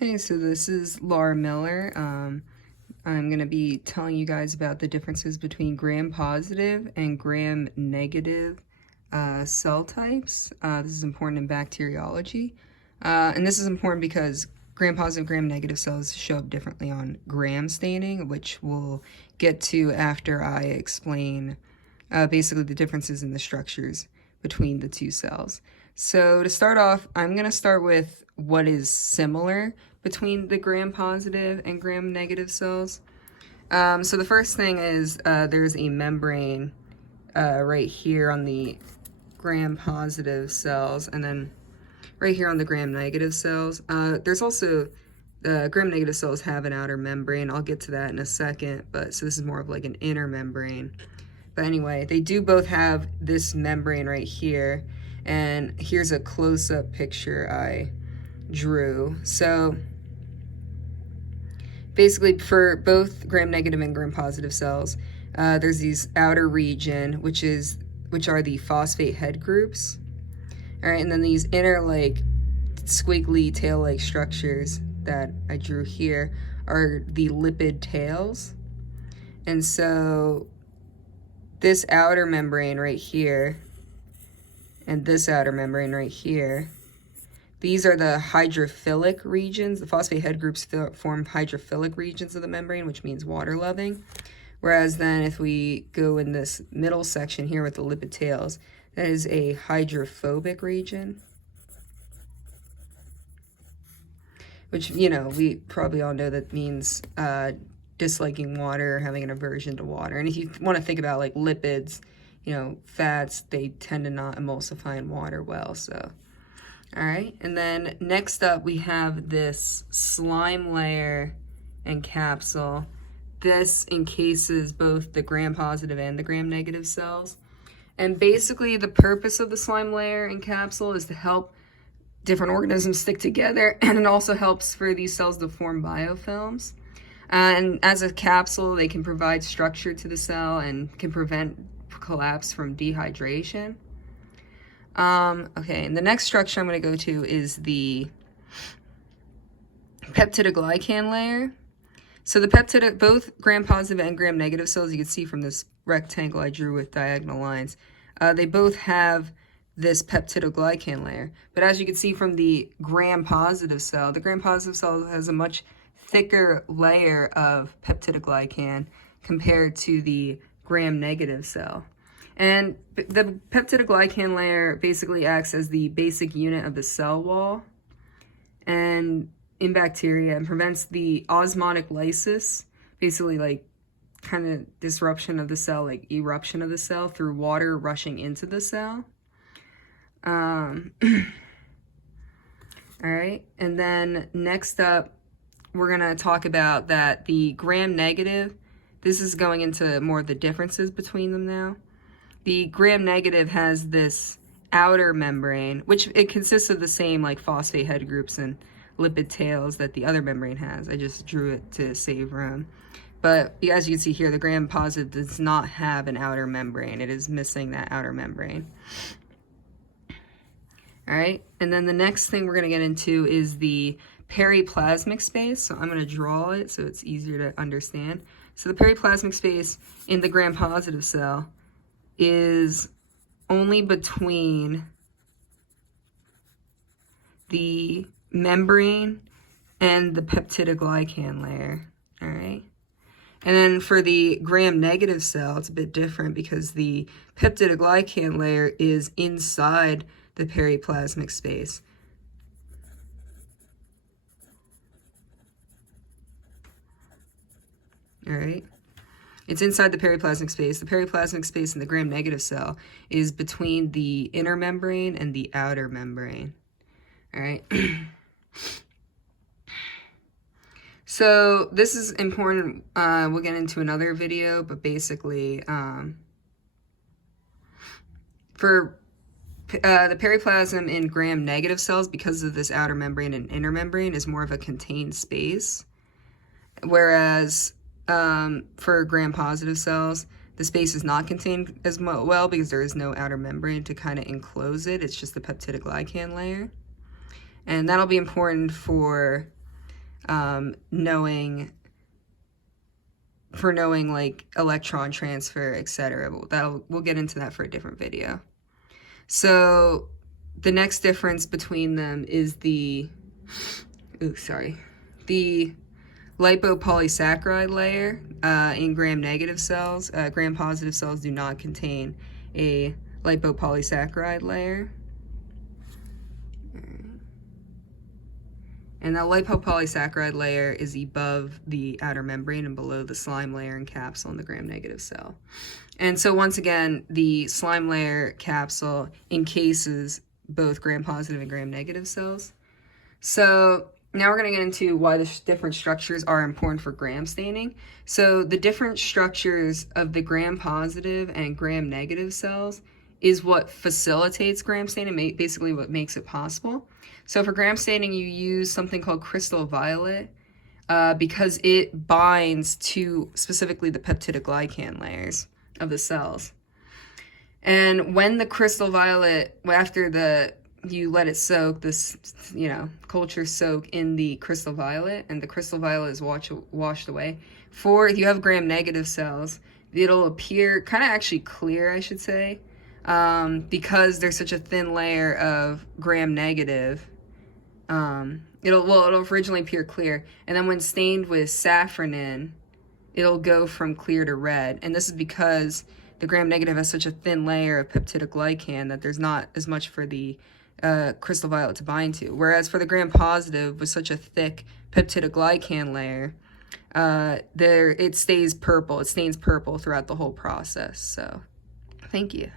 Hey, so this is Laura Miller. I'm going to be telling you guys about the differences between gram-positive and gram-negative cell types. This is important in bacteriology. And this is important because gram-positive, gram-negative cells show up differently on gram staining, which we'll get to after I explain basically the differences in the structures between the two cells. So to start off, I'm going to start with what is similar between the gram-positive and gram-negative cells. So the first thing is there's a membrane right here on the gram-positive cells, and then right here on the gram-negative cells. There's also gram-negative cells have an outer membrane. I'll get to that in a second, but so this is more of like an inner membrane. But anyway, they do both have this membrane right here, and here's a close-up picture I drew. So basically for both gram-negative and gram-positive cells, there's these outer region, which are the phosphate head groups. All right, and then these inner like squiggly tail-like structures that I drew here are the lipid tails. And so this outer membrane right here and this outer membrane right here, these are the hydrophilic regions. The phosphate head groups form hydrophilic regions of the membrane, which means water-loving. Whereas then if we go in this middle section here with the lipid tails, that is a hydrophobic region. Which, you know, we probably all know that means disliking water, having an aversion to water. And if you want to think about like lipids, you know, fats, they tend to not emulsify in water well, so. All right, and then next up we have this slime layer and capsule. This encases both the gram-positive and the gram-negative cells. And basically the purpose of the slime layer and capsule is to help different organisms stick together, and it also helps for these cells to form biofilms. And as a capsule, they can provide structure to the cell and can prevent collapse from dehydration. Okay, and the next structure I'm going to go to is the peptidoglycan layer. So the both gram-positive and gram-negative cells, you can see from this rectangle I drew with diagonal lines, they both have this peptidoglycan layer. But as you can see from the gram-positive cell, the gram-positive cell has a much thicker layer of peptidoglycan compared to the gram-negative cell. And the peptidoglycan layer basically acts as the basic unit of the cell wall and in bacteria, and prevents the osmotic lysis, basically like kind of disruption of the cell, like eruption of the cell through water rushing into the cell. All right, and then next up, we're going to talk about that the gram-negative, this is going into more of the differences between them now. The gram-negative has this outer membrane, which it consists of the same like phosphate head groups and lipid tails that the other membrane has. I just drew it to save room. But as you can see here, the gram-positive does not have an outer membrane. It is missing that outer membrane. All right, and then the next thing we're going to get into is the periplasmic space. So I'm going to draw it so it's easier to understand. So the periplasmic space in the gram-positive cell is only between the membrane and the peptidoglycan layer, all right? And then for the gram-negative cell, it's a bit different because the peptidoglycan layer is inside the periplasmic space. All right? It's inside the periplasmic space. The periplasmic space in the gram-negative cell is between the inner membrane and the outer membrane. All right? So this is important. We'll get into another video, but basically for the periplasm in gram-negative cells, because of this outer membrane and inner membrane, is more of a contained space, whereas for gram-positive cells, the space is not contained as well because there is no outer membrane to kind of enclose it. It's just the peptidoglycan layer. And that'll be important for knowing like electron transfer, etc. We'll get into that for a different video. So the next difference between them is the lipopolysaccharide layer in gram-negative cells. Gram-positive cells do not contain a lipopolysaccharide layer. And that lipopolysaccharide layer is above the outer membrane and below the slime layer and capsule in the gram-negative cell. And so once again, the slime layer capsule encases both gram-positive and gram-negative cells. So now we're going to get into why the different structures are important for gram staining. So the different structures of the gram-positive and gram-negative cells is what facilitates gram staining, basically what makes it possible. So for gram staining, you use something called crystal violet because it binds to specifically the peptidoglycan layers of the cells. And when the crystal violet, after you let it soak, this, culture soak in the crystal violet, and the crystal violet is washed away. If you have gram-negative cells, it'll appear kind of actually clear, I should say, because there's such a thin layer of gram-negative. It'll originally appear clear, and then when stained with safranin, it'll go from clear to red. And this is because the gram-negative has such a thin layer of peptidoglycan that there's not as much for the crystal violet to bind to. Whereas for the gram-positive, with such a thick peptidoglycan layer, it stays purple. It stains purple throughout the whole process. So, thank you.